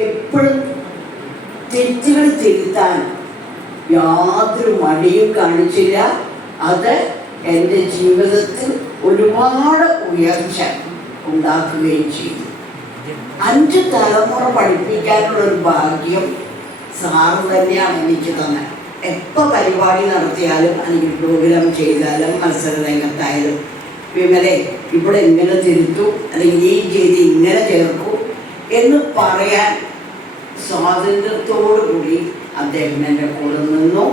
എപ്പോഴും തെറ്റുകൾ തിരുത്താൻ യാതൊരു മടിയും കാണിച്ചില്ല. അത് എൻ്റെ ജീവിതത്തിൽ ഒരുപാട് ഉയർച്ച ഉണ്ടാക്കുകയും ചെയ്തു. 5 തലമുറ പഠിപ്പിക്കാനുള്ളൊരു ഭാഗ്യം സാറ് തന്നെയാണ് എനിക്ക് തന്നെ. എപ്പോൾ പരിപാടി നടത്തിയാലും അല്ലെങ്കിൽ പ്രോഗ്രാം ചെയ്താലും മത്സര രംഗത്തായാലും വിമലെ ഇവിടെ ഇങ്ങനെ തിരുത്തു അല്ലെങ്കിൽ ഈ ചെയ്തി ഇങ്ങനെ ചേർക്കൂ എന്ന് പറയാൻ സ്വാതന്ത്ര്യത്തോടു കൂടി അദ്ദേഹം എൻ്റെ കൂടെ നിന്നു.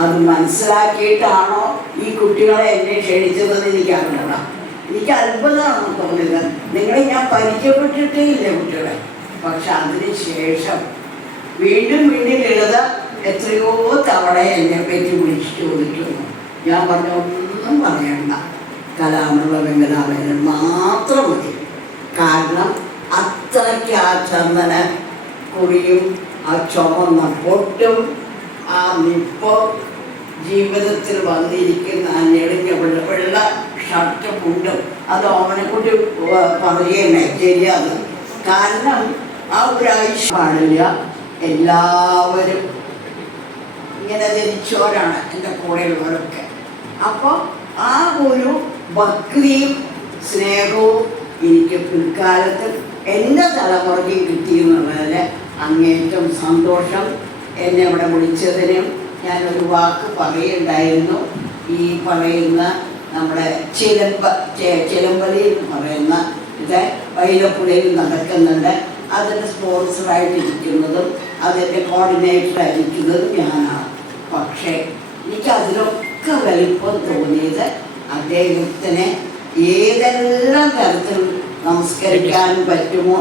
അത് മനസ്സിലാക്കിയിട്ടാണോ ഈ കുട്ടികളെ എന്നെ ക്ഷണിച്ചതെന്ന് എനിക്കറിയണം. എനിക്ക് അത്ഭുതമാണ് തോന്നിയത്. നിങ്ങളെ ഞാൻ പരിചയപ്പെട്ടിട്ടേ ഇല്ല കുട്ടികളെ. പക്ഷെ അതിന് ശേഷം വീണ്ടും ലളിത എത്രയോ തവണ എന്നെ പറ്റി വിളിച്ചു ചോദിക്കുന്നു. ഞാൻ പറഞ്ഞു ഒന്നും പറയണ്ട, കലാമുള്ള വെങ്കടാമേനൻ മാത്രം മതി. കാരണം അത്രയ്ക്ക് ആ ചന്ദന കുറിയും ആ ചുമന്ന പൊട്ടും ആ നിപ്പോ ജീവിതത്തിൽ വന്നിരിക്കുന്ന ആ ഞെളിഞ്ഞ വെള്ള ഷർട്ട് മുണ്ടും അത് ഓമനക്കുട്ടി പറയുന്നേ ശരിയാണ്. കാരണം ആ ഒരു ആയുഷ് പാടില്ല. എല്ലാവരും ഇങ്ങനെ ധരിച്ചവരാണ് എൻ്റെ കൂടെയുള്ളവരൊക്കെ. അപ്പോൾ ആ ഒരു ഭക്തിയും സ്നേഹവും എനിക്ക് പിൽക്കാലത്ത് എൻ്റെ തലമുറയ്ക്ക് കിട്ടിയെന്നുള്ളതിൽ അങ്ങേറ്റം സന്തോഷം. എന്നെ ഇവിടെ വിളിച്ചതിനും ഞാനൊരു വാക്ക് പറയുണ്ടായിരുന്നു. ഈ പറയുന്ന നമ്മുടെ ചിലമ്പലി എന്ന് പറയുന്ന ഇത് വൈലപ്പുഴയിൽ നടക്കുന്നുണ്ട്. അതിൻ്റെ സ്പോൺസറായിട്ടിരിക്കുന്നതും അതിൻ്റെ കോർഡിനേറ്ററായിരിക്കുന്നതും ഞാനാണ്. പക്ഷേ എനിക്കതിലൊക്കെ വലിപ്പം തോന്നിയത് അദ്ദേഹത്തിനെ ഏതെല്ലാം തരത്തിൽ നമസ്കരിക്കാൻ പറ്റുമോ.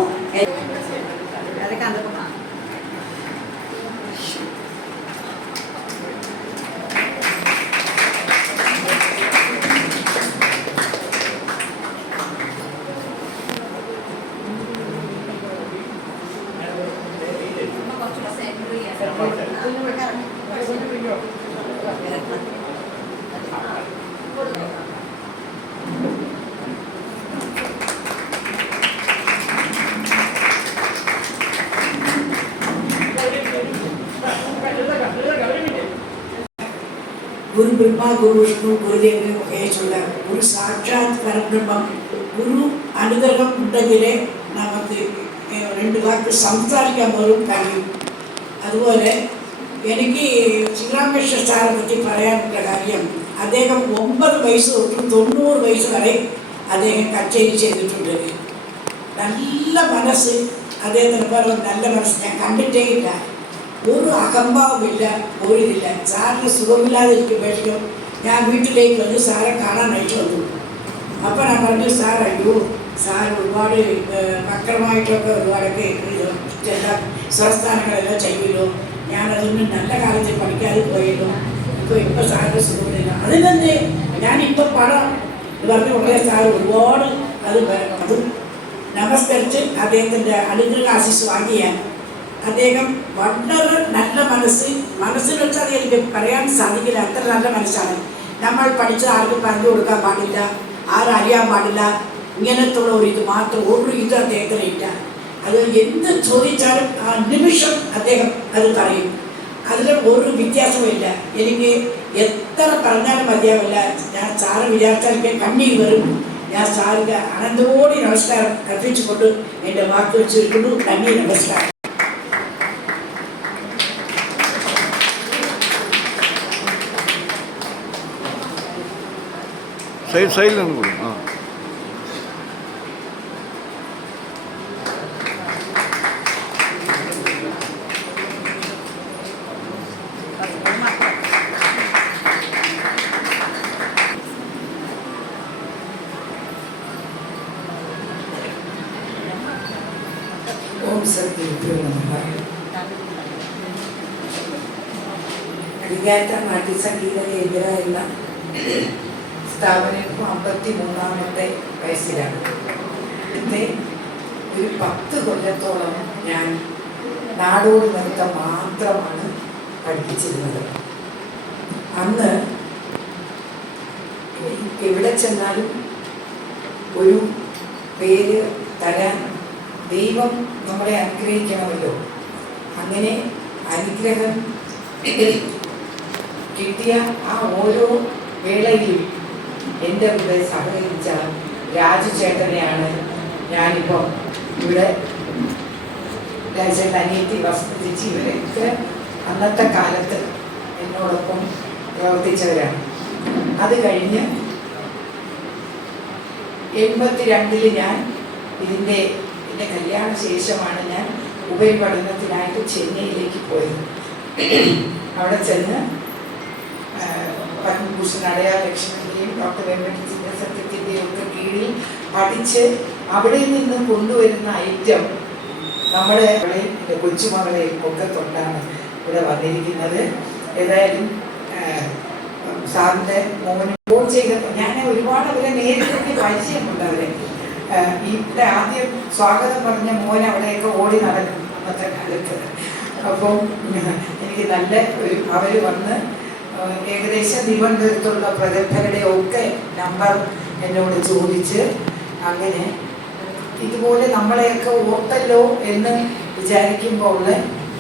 ഗുരു ബ്രഹ്മ ഗുരു വിഷ്ണു ഗുരുദേവന് മഹേശ്വര ഒരു സാക്ഷാത് പരബ്രഹ്മം ഗുരു അനുഗ്രഹം ഉണ്ടെങ്കിലേ നമുക്ക് 2 വാക്ക് സംസാരിക്കാൻ പോലും കഴിയും. അതുപോലെ എനിക്ക് ശ്രീരാമകൃഷ്ണ സാറെ പറ്റി പറയാനുള്ള കാര്യം, അദ്ദേഹം 9 വയസ്സ് തൊട്ട് 90 വയസ്സ് വരെ അദ്ദേഹം കച്ചേരി ചെയ്തിട്ടുണ്ട്. നല്ല മനസ്സ്, അദ്ദേഹത്തിന് പോലെ നല്ല മനസ്സ് ഞാൻ കണ്ടിട്ടേ ഇല്ല. ഒരു അഹംഭാവമില്ല, ഒരിതില്ല. സാറിന് സുഖമില്ലാതിരിക്കുമ്പോഴേക്കും ഞാൻ വീട്ടിലേക്ക് വന്ന് സാറെ കാണാനായിട്ട് വന്നു. അപ്പം ഞാൻ പറഞ്ഞു, സാർ അയ്യോ സാർ ഒരുപാട് മക്കളുമായിട്ടൊക്കെ ഒരുപാടൊക്കെ എല്ലാ സംസ്ഥാനങ്ങളെല്ലാം ചെയ്യുമല്ലോ, ഞാനതൊന്നും നല്ല കാലത്തിൽ പഠിക്കാതെ പോയല്ലോ, ഇപ്പോൾ സാറിന് സുഖമില്ല. അതിനെന്ത് ഞാനിപ്പോൾ പണം പറഞ്ഞു ഉടനെ സാർ ഒരുപാട് അത് നമസ്കരിച്ച് അദ്ദേഹത്തിൻ്റെ അനുഗ്രഹ ആശീസ് വാങ്ങിയാൽ അദ്ദേഹം വളരെ നല്ല മനസ്സിന് വെച്ചാൽ എനിക്ക് പറയാൻ സാധിക്കില്ല, അത്ര നല്ല മനസ്സാണ്. നമ്മൾ പഠിച്ച ആർക്കും പറഞ്ഞു കൊടുക്കാൻ പാടില്ല, ആരും അറിയാൻ പാടില്ല, ഇങ്ങനത്തുള്ള ഒരു ഇത് മാത്രം ഒരു ഇത് അദ്ദേഹത്തിന് ഇല്ല. അത് എന്ത് ചോദിച്ചാലും ആ നിമിഷം അദ്ദേഹം അത് പറയും. അതിൽ ഒരു വ്യത്യാസമില്ല. എനിക്ക് എത്ര പറഞ്ഞാലും മതിയാവില്ല. ഞാൻ സാറ് വിചാരിച്ചാൽ എനിക്ക് കണ്ണീർ വരും. ഞാൻ സാറിൻ്റെ അനന്തോടി നമസ്കാരം അർപ്പിച്ചുകൊണ്ട് എൻ്റെ വാക്ക് വെച്ചിരിക്കുന്നു. നന്ദി, നമസ്കാരം. സൈഡിലാണ് കൊടുക്കും. ഓം സത്യ അടികാത്ത നാട്യ സംഗീത കേന്ദ്ര എന്ന സ്ഥാപനം 53ാമത്തെ വയസ്സിലാണ്. ഇന്നത്തെ ഒരു 10 കൊല്ലത്തോളം ഞാൻ നാടോടി നൃത്തം മാത്രമാണ് പഠിപ്പിച്ചിരുന്നത്. അന്ന് എവിടെ ചെന്നാലും ഒരു പേര് തരാൻ ദൈവം നമ്മളെ അനുഗ്രഹിക്കണമല്ലോ. അങ്ങനെ അനുഗ്രഹം കിട്ടിയ ആ ഓരോ വേളയിലും എൻ്റെ കൂടെ സഹകരിച്ച രാജു ചേട്ടനെയാണ് ഞാനിപ്പം ഇവിടെ രാജേട്ടൻ, അനിയത്തി, വസ്തുതിച്ച് ഇവരൊക്കെ അന്നത്തെ കാലത്ത് എന്നോടൊപ്പം പ്രവർത്തിച്ചവരാണ്. അത് കഴിഞ്ഞ് 82 ഞാൻ എൻ്റെ കല്യാണ ശേഷമാണ് ഞാൻ ഉപരിപഠനത്തിനായിട്ട് ചെന്നൈയിലേക്ക് പോയത്. അവിടെ ചെന്ന് പത്മഭൂഷൺ അടയാർ ലക്ഷ്മണൻ്റെയും ഡോക്ടർ വെങ്കടേശ്വര സത്യത്തിൻ്റെയും ഒക്കെ കീഴിൽ പഠിച്ച് അവിടെ നിന്ന് കൊണ്ടുവരുന്ന ഐറ്റം നമ്മുടെ എൻ്റെ കൊച്ചുമകളെയും ഒക്കെ തൊട്ടാണ് ഇവിടെ വന്നിരിക്കുന്നത്. ഏതായാലും സാറിൻ്റെ മോന് ഫോൺ ചെയ്തപ്പോൾ ഞാൻ ഒരുപാട് അവരെ നേരിട്ട് പരിചയമുണ്ട്. അവരെ ഇവിടെ ആദ്യം സ്വാഗതം പറഞ്ഞ മോൻ അവിടെയൊക്കെ ഓടി നടക്കും അന്നത്തെ കാലത്ത്. അപ്പം എനിക്ക് നല്ല അവർ വന്ന് ഏകദേശം തിരുവനന്തപുരത്തുള്ള പ്രഗത്ഭരുടെ ഒക്കെ നമ്പർ എന്നോട് ചോദിച്ച് അങ്ങനെ ഇതുപോലെ നമ്മളെയൊക്കെ ഓർത്തല്ലോ എന്ന് വിചാരിക്കുമ്പോൾ ഉള്ള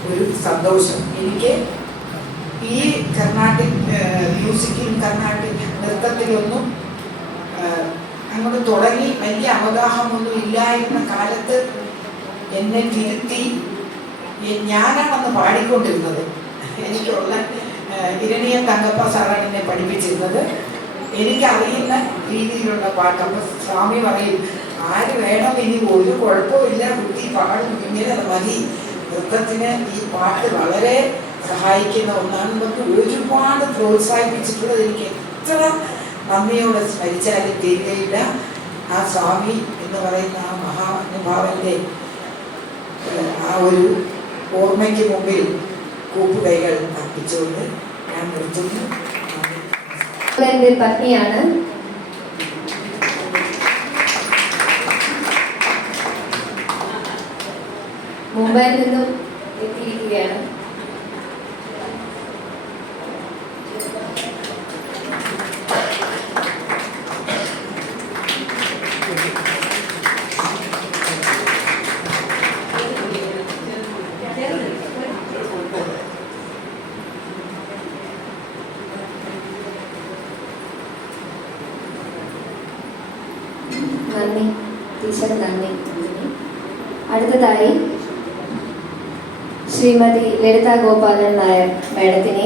ഒരു സന്തോഷം. എനിക്ക് ഈ കർണാട്ടിക് മ്യൂസിക്കും കർണാട്ടിക് നൃത്തത്തിലൊന്നും അങ്ങോട്ട് തുടങ്ങി വലിയ അവഗാഹമൊന്നും ഇല്ലായിരുന്ന കാലത്ത് എന്നെ തിരുത്തി ഞാനാണെന്ന് പാടിക്കൊണ്ടിരുന്നത്. എനിക്കുള്ള ഇരണിയൻ തങ്കപ്പ സാറാണ് എന്നെ പഠിപ്പിച്ചിരുന്നത്. എനിക്കറിയുന്ന രീതിയിലുള്ള പാട്ട്. അപ്പോൾ സ്വാമി പറയും, ആര് വേണം ഇനി ഒരു കുഴപ്പമില്ല, കുട്ടി പാടും, ഇങ്ങനെ മതി. നൃത്തത്തിന് ഈ പാട്ട് വളരെ സഹായിക്കുന്ന ഒന്നാണ്. നമുക്ക് ഒരുപാട് പ്രോത്സാഹിപ്പിച്ചിട്ടുള്ളത്. എനിക്ക് എത്ര നന്ദിയോടെ സ്മരിച്ചാലും തീരുകയില്ല. ആ സ്വാമി എന്ന് പറയുന്ന ആ മഹാനുഭാവൻ്റെ ആ ഒരു ഓർമ്മയ്ക്ക് മുമ്പിൽ കൂപ്പുകൈകൾ അർപ്പിച്ചുകൊണ്ട് ഞാൻ നിർത്തുന്നു. എൻ്റെ പത്നിയാണ്. മുംബൈയിൽ നിന്നും എത്തിയിരിക്കുകയാണ്. നന്ദി ടീച്ചർ, നന്ദി. അടുത്തതായി ശ്രീമതി ലളിത ഗോപാലൻ നായർ മാഡത്തിനെ